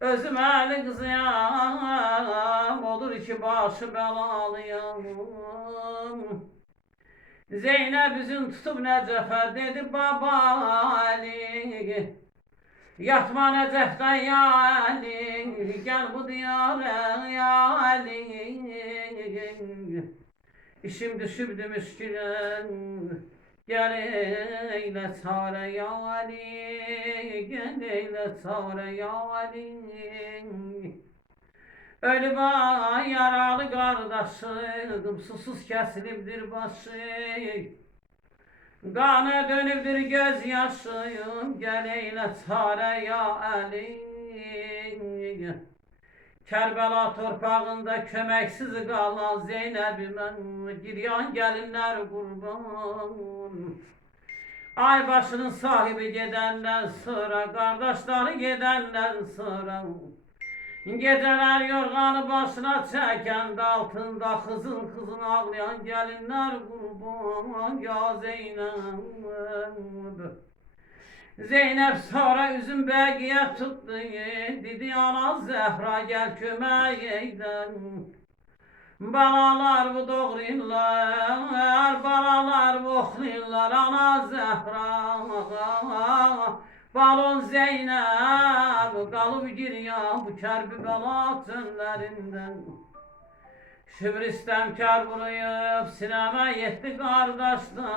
Özüm əli qızıyam, odur ki başı bəlalıyam. Zeynep üzün tutup Necef'e dedi baba Ali. Yatma Necef'ten ya Ali Gel bu diyara ya Ali İşim düşübdü müşkülen Gel eyle çare ya Ali Gel eyle çare ya Ali Ölü bağ yaralı kardeşim Susuz kesilibdir başı. Kanı dönübdür gözyaşım Gel eyle çare ya Ali Kerbela torpağında kömeksiz kalan Zeynep'ime Giryan gelinler kurban. Ay başının sahibi gedenden sonra Kardeşleri gedenden sonra. Geceler yorganı başına çeken altında kızın kızın ağlayan gelinler kurban. Ya Zeynep Zeynep sonra üzüm begiye tuttu dedi ana Zehra gel kömeğeyden Balalar bu doğruylar, balalar bu oxlayırlar ana Zehra Balon Zeynep kalıp giriyor bu kerbi bela tünlerinden Şümür istemkar vuruyup sineme yetti kardeşler